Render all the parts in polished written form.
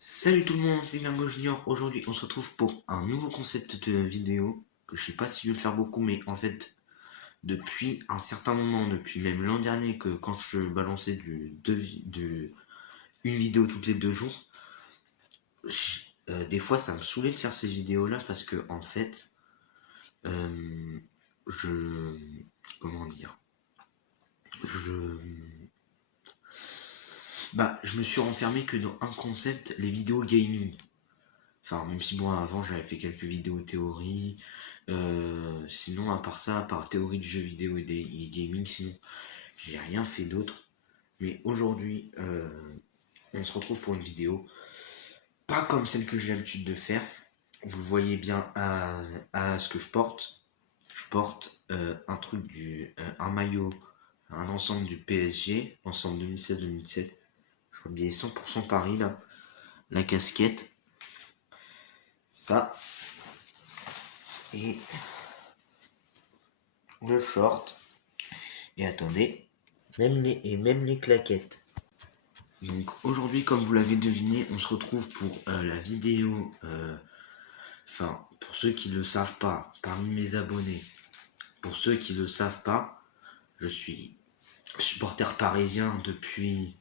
Salut tout le monde, c'est Mergo Junior. Aujourd'hui, on se retrouve pour un nouveau concept de vidéo que je sais pas si je vais le faire beaucoup, mais en fait, depuis un certain moment, depuis même l'an dernier, que quand je balançais une vidéo toutes les 2 jours, des fois ça me saoulait de faire ces vidéos-là parce que en fait, euh, je, comment dire, je, je me suis renfermé que dans un concept, les vidéos gaming. Enfin, même si bon, avant j'avais fait quelques vidéos théorie. Sinon, à part ça, à part théorie du jeu vidéo et gaming, sinon, j'ai rien fait d'autre. Mais aujourd'hui, on se retrouve pour une vidéo, pas comme celle que j'ai l'habitude de faire. Vous voyez bien à ce que je porte. Je porte un maillot, un ensemble du PSG, ensemble 2016-2017. Je suis habillé 100% Paris là. La casquette, ça, et le short. Et attendez, même les claquettes. Donc aujourd'hui, comme vous l'avez deviné, on se retrouve pour la vidéo. Enfin, pour ceux qui ne le savent pas, parmi mes abonnés, pour ceux qui ne le savent pas, je suis supporter parisien depuis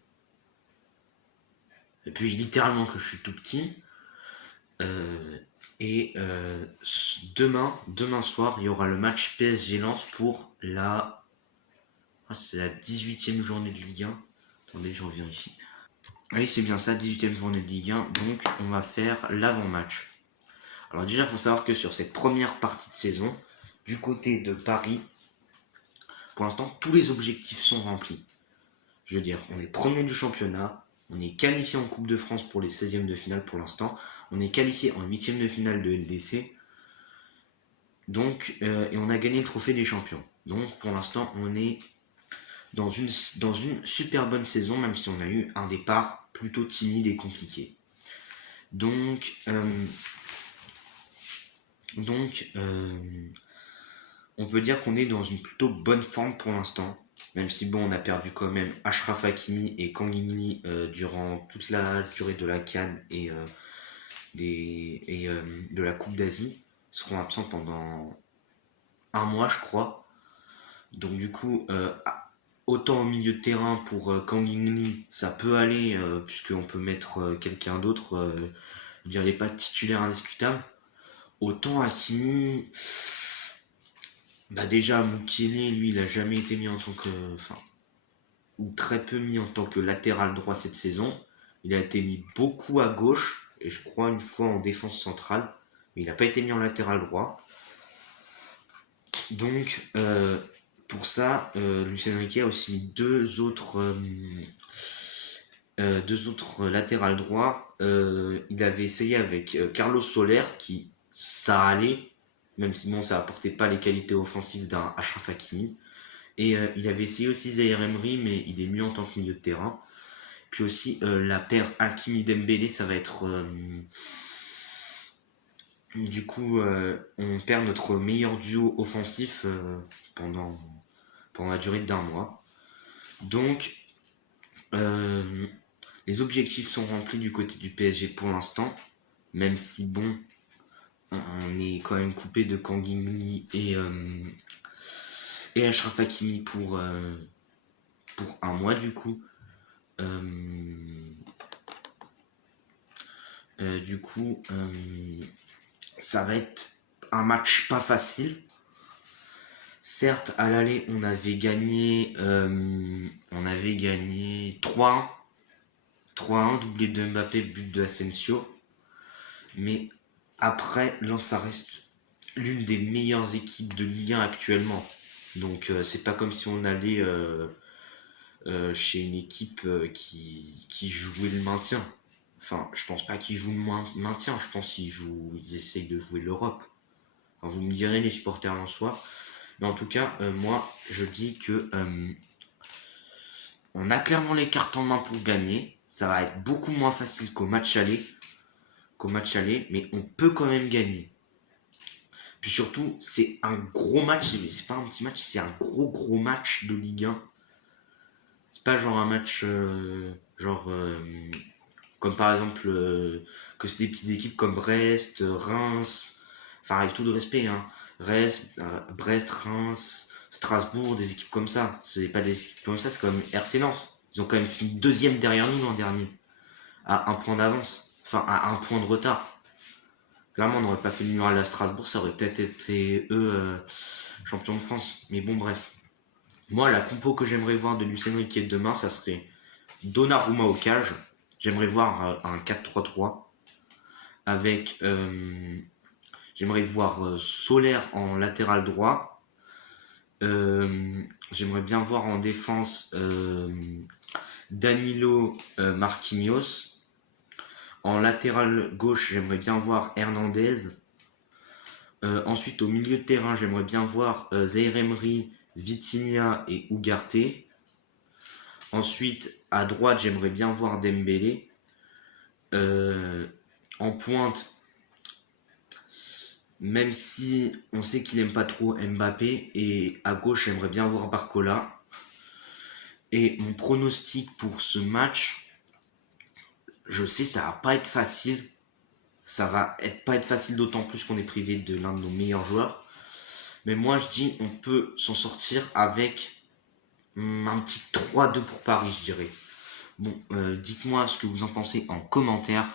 littéralement que je suis tout petit. Demain soir, il y aura le match PSG Lens pour c'est la 18e journée de Ligue 1. Attendez, je reviens ici. Oui, c'est bien ça, 18e journée de Ligue 1. Donc, on va faire l'avant-match. Alors déjà, il faut savoir que sur cette première partie de saison, du côté de Paris, pour l'instant, tous les objectifs sont remplis. Je veux dire, on est premier du championnat, on est qualifié en Coupe de France pour les 16e de finale pour l'instant, on est qualifié en 8e de finale de LDC, donc, et on a gagné le trophée des champions. Donc, pour l'instant, on est dans une super bonne saison, même si on a eu un départ plutôt timide et compliqué. Donc, on peut dire qu'on est dans une plutôt bonne forme pour l'instant. Même si bon, on a perdu quand même Achraf Hakimi et Kang In-lee durant toute la durée de la CAN et de la Coupe d'Asie. Ils seront absents pendant un mois, je crois. Donc du coup, autant au milieu de terrain pour Kang In-lee, ça peut aller puisqu'on peut mettre quelqu'un d'autre. Je dirais pas titulaire indiscutable. Autant Hakimi, déjà Mukele, lui, il a jamais été mis en tant que, ou très peu mis en tant que latéral droit cette saison. Il a été mis beaucoup à gauche et je crois une fois en défense centrale, mais il n'a pas été mis en latéral droit. Donc pour ça, Luis Enrique a aussi mis deux autres latéral droit. Il avait essayé avec Carlos Soler qui ça allait, même si bon ça apportait pas les qualités offensives d'un Achraf Hakimi. Et il avait essayé aussi Zaïre Emery, mais il est mieux en tant que milieu de terrain. Puis aussi la paire Hakimi Dembélé, ça va être du coup on perd notre meilleur duo offensif pendant la durée d'un mois. Donc les objectifs sont remplis du côté du PSG pour l'instant, même si bon, on est quand même coupé de Kang In-lee et Achraf Hakimi pour un mois du coup. Ça va être un match pas facile. Certes, à l'aller, on avait gagné 3-1. 3-1, doublé de Mbappé, but de Asensio. Mais après, Lens, ça reste l'une des meilleures équipes de Ligue 1 actuellement. Donc, c'est pas comme si on allait chez une équipe qui jouait le maintien. Enfin, je pense pas qu'ils jouent le maintien, je pense qu'ils essayent de jouer l'Europe. Enfin, vous me direz les supporters en soi. Mais en tout cas, moi, je dis que on a clairement les cartes en main pour gagner. Ça va être beaucoup moins facile qu'au match aller, mais on peut quand même gagner. Puis surtout, c'est un gros match, c'est pas un petit match, c'est un gros match de Ligue 1. C'est pas genre un match Comme par exemple, que c'est des petites équipes comme Brest, Reims, enfin avec tout le respect, hein, Brest, Reims, Strasbourg, des équipes comme ça. C'est pas des équipes comme ça, c'est comme RC Lens. Ils ont quand même fini deuxième derrière nous l'an dernier, à un point d'avance, enfin à un point de retard. Clairement, on n'aurait pas fait le mural à Strasbourg, ça aurait peut-être été eux champions de France. Mais bon, bref. Moi, la compo que j'aimerais voir de Luis Enrique demain, ça serait Donnarumma au cage. J'aimerais voir un 4-3-3 avec. J'aimerais voir Soler en latéral droit. J'aimerais bien voir en défense Danilo Marquinhos. En latéral gauche, j'aimerais bien voir Hernandez. Ensuite, au milieu de terrain, j'aimerais bien voir Zaïre Emery, Vitinha et Ugarte. Ensuite, à droite, j'aimerais bien voir Dembélé. En pointe, même si on sait qu'il aime pas trop Mbappé, et à gauche, j'aimerais bien voir Barcola. Et mon pronostic pour ce match, je sais, ça va pas être facile. Ça va pas être facile, d'autant plus qu'on est privé de l'un de nos meilleurs joueurs. Mais moi, je dis, on peut s'en sortir avec un petit 3-2 pour Paris, je dirais. Bon, dites-moi ce que vous en pensez en commentaire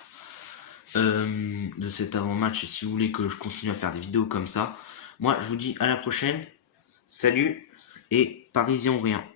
de cet avant-match. Et si vous voulez que je continue à faire des vidéos comme ça. Moi, je vous dis à la prochaine. Salut et Parisien ou rien.